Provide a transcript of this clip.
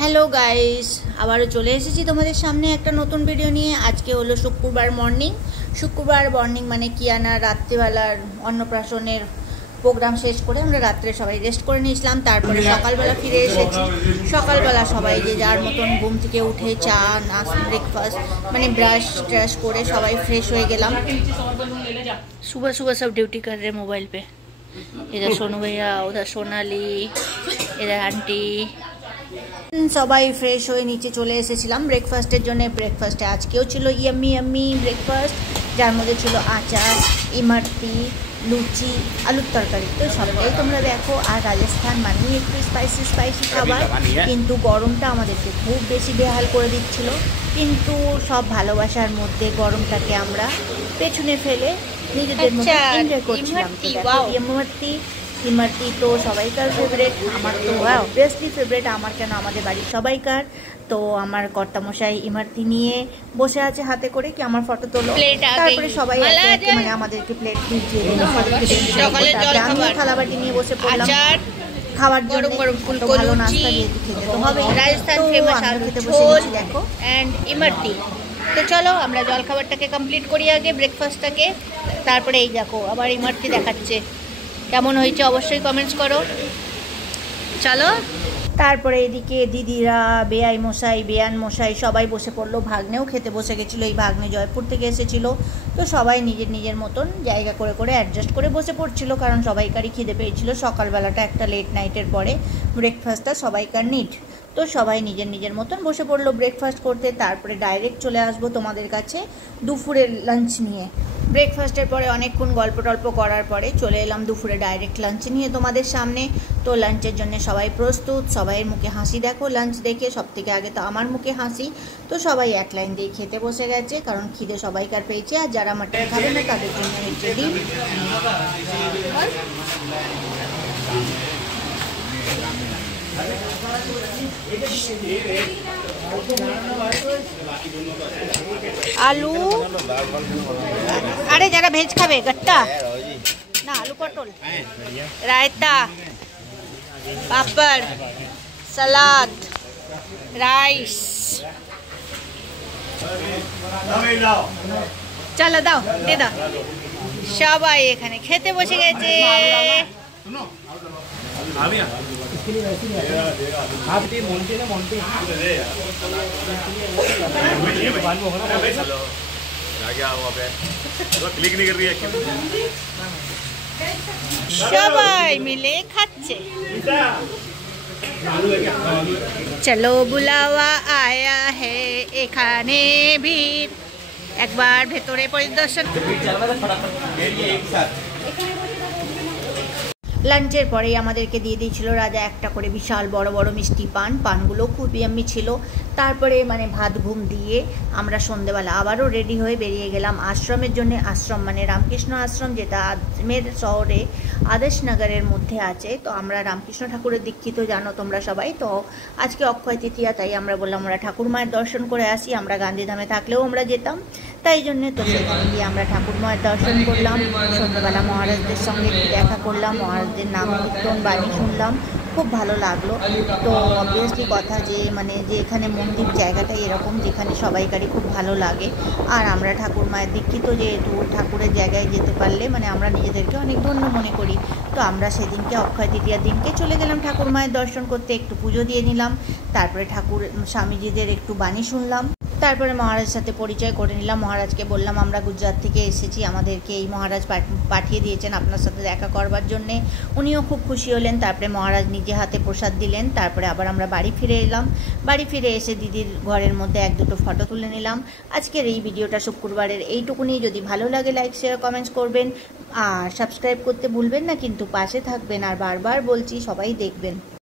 Hello guys, আবারও চলে এসেছি তোমাদের সামনে একটা নতুন ভিডিও নিয়ে। আজকে হলো শুক্রবার মর্নিং মানে কিয়ানা রাত্রিবেলার অন্নপ্রাশনের প্রোগ্রাম শেষ করে আমরা রাত্রে সবাই রেস্ট করে নিয়েছিলাম। তারপরে সকালবেলা ফিরে এসেছি। সকালবেলা সবাই যে যার মতন ঘুম থেকে উঠে চা ব্রেকফাস্ট মানে ব্রাশ ট্রাশ করে সবাই ফ্রেশ হয়ে গেলাম। सुबह सुबह सब ड्यूटी कर रहे मोबाइल पे। इधर सोनू भैया, उधर सोनाली, इधर आंटी। সবাই ফ্রেশ হয়ে নিচে চলে এসেছিলাম ব্রেকফাস্টের জন্য। ব্রেকফাস্টে আজকেও ছিল ইয়াম্মি ব্রেকফাস্ট, যার মধ্যে ছিল আচার, ইমারতি, লুচি, আলুর তরকারি। তো সবটাই তোমরা দেখো। আর রাজস্থান মানেই একটু স্পাইসি খাবার, কিন্তু গরমটা আমাদেরকে খুব বেশি বেহাল করে দিচ্ছিল। কিন্তু সব ভালোবাসার মধ্যে গরমটাকে আমরা পেছনে ফেলে নিজেদের মধ্যে এনজয় করছিলাম। ইমারতি তো সবাইকার ফেভারেট, আমার তো অবভিয়াসলি ফেভারেট, আমার কেন আমাদের বাড়ির সবাইকার। তো আমার কর্তামশাই ইমারতি নিয়ে বসে আছে হাতে করে, কি আমার ফটো তোলো। তারপরে সবাই মানে আমাদেরকে প্লেট দিয়ে দিল, আমিও থালাবাটি নিয়ে বসে পড়লাম খাওয়ার জন্য। ভালো নাস্তা যেহেতু খেতে তো হবে, রাজস্থান ফেমাস আলু খেতে বসে দেখো এন্ড ইমারতি। তো চলো আমরা জল খাবারটাকে কমপ্লিট করি আগে, ব্রেকফাস্টটাকে। তারপরে এই দেখো আবার ইমারতি দেখাচ্ছে, কেমন হয়েছে অবশ্যই কমেন্টস করো। চলো তারপরে এদিকে দিদিরা, বেয়ান মশাই সবাই বসে পড়লো। ভাগ্নেও খেতে বসে গেছিলো, এই ভাগ্নে জয়পুর থেকে এসেছিলো। তো সবাই নিজের মতন জায়গা করে অ্যাডজাস্ট করে বসে পড়ছিল, কারণ সবাইকারই খিদে পেয়েছিল। সকালবেলাটা একটা লেট নাইটের পরে ব্রেকফাস্টটা সবাইকার নিট। তো সবাই নিজের মতন বসে পড়লো ব্রেকফাস্ট করতে। তারপরে ডাইরেক্ট চলে আসবো তোমাদের কাছে দুপুরের লাঞ্চ নিয়ে। ব্রেকফাস্টের পরে অনেকক্ষণ গল্প টল্প করার পরে চলে এলাম দুপুরে ডাইরেক্ট লাঞ্চ নিয়ে তোমাদের সামনে। তো লাঞ্চের জন্য সবাই প্রস্তুত, সবাইয়ের মুখে হাসি দেখো লাঞ্চ দেখে। সব থেকে আগে তো আমার মুখে হাসি। তো সবাই এক লাইন দিয়ে খেতে বসে গেছে, কারণ খিদে সবাইকার পেয়েছে। আর যারা মাটন খাবে না তাদের জন্য হচ্ছে ডিম। আলু, আরে যারা ভেজ খাবে গট্টা না, আলু পটল, রায়তা, পাপড়, সালাদ, রাইস। চলো দাও, দে দাও। সবাই এখানে খেতে বসে গেছে। সবাই মিলে খাচ্ছে। চলো বুলাওয়া আয়া হে, এখানে ভিড়। একবার ভেতরে পরিদর্শন। লাঞ্চের পরেই আমাদেরকে দিয়ে দিয়েছিল রাজা একটা করে বিশাল বড় মিষ্টি পানগুলো খুব ইয়াম্মি ছিল। তারপরে মানে ভাত ঘুম দিয়ে আমরা সন্ধেবেলা আবারও রেডি হয়ে বেরিয়ে গেলাম আশ্রমের জন্য। আশ্রম মানে রামকৃষ্ণ আশ্রম, যেটা আজমের শহরে আদেশনগরের মধ্যে আছে। তো আমরা রামকৃষ্ণ ঠাকুরের দীক্ষিত, জানো তোমরা সবাই। তো আজকে অক্ষয় তৃতীয়া, তাই আমরা বললাম আমরা ঠাকুর মায়ের দর্শন করে আসি। আমরা গান্ধীধামে থাকলেও আমরা যেতাম, তাই জন্য তো সেখানে গিয়ে আমরা ঠাকুর মায়ের দর্শন করলাম। সন্ধ্যাবেলা মহারাজদের সঙ্গে দেখা করলাম, মহারাজদের নাম কীর্তন বাণী শুনলাম, খুব ভালো লাগলো। তো অবভিয়াসলি কথা যে মানে যে এখানে মন্দির জায়গাটাই এরকম, যেখানে সবাইকারই খুব ভালো লাগে। আর আমরা ঠাকুর মায়ের দীক্ষিত, যেহেতু ঠাকুরের জায়গায় যেতে পারলে মানে আমরা নিজেদেরকে অনেক ধন্য মনে করি। তো আমরা সেদিনকে অক্ষয় তৃতীয়ার দিনকে চলে গেলাম ঠাকুর মায়ের দর্শন করতে, একটু পুজো দিয়ে নিলাম। তারপরে ঠাকুর স্বামীজিদের একটু বাণী শুনলাম। তারপরে মহারাজের সাথে পরিচয় করে নিলাম। মহারাজকে বললাম আমরা গুজরাট থেকে এসেছি, আমাদেরকে এই মহারাজ পাঠিয়ে দিয়েছেন আপনার সাথে দেখা করবার জন্যে। উনিও খুব খুশি হলেন। তারপরে মহারাজ নিজে হাতে প্রসাদ দিলেন। তারপরে আবার আমরা বাড়ি ফিরে এলাম। বাড়ি ফিরে এসে দিদির ঘরের মধ্যে এক দুটো ফটো তুলে নিলাম। আজকের এই ভিডিওটা শুক্রবারের এইটুকুনি। যদি ভালো লাগে লাইক শেয়ার কমেন্টস করবেন, আর সাবস্ক্রাইব করতে ভুলবেন না কিন্তু, পাশে থাকবেন। আর বারবার বলছি সবাই দেখবেন।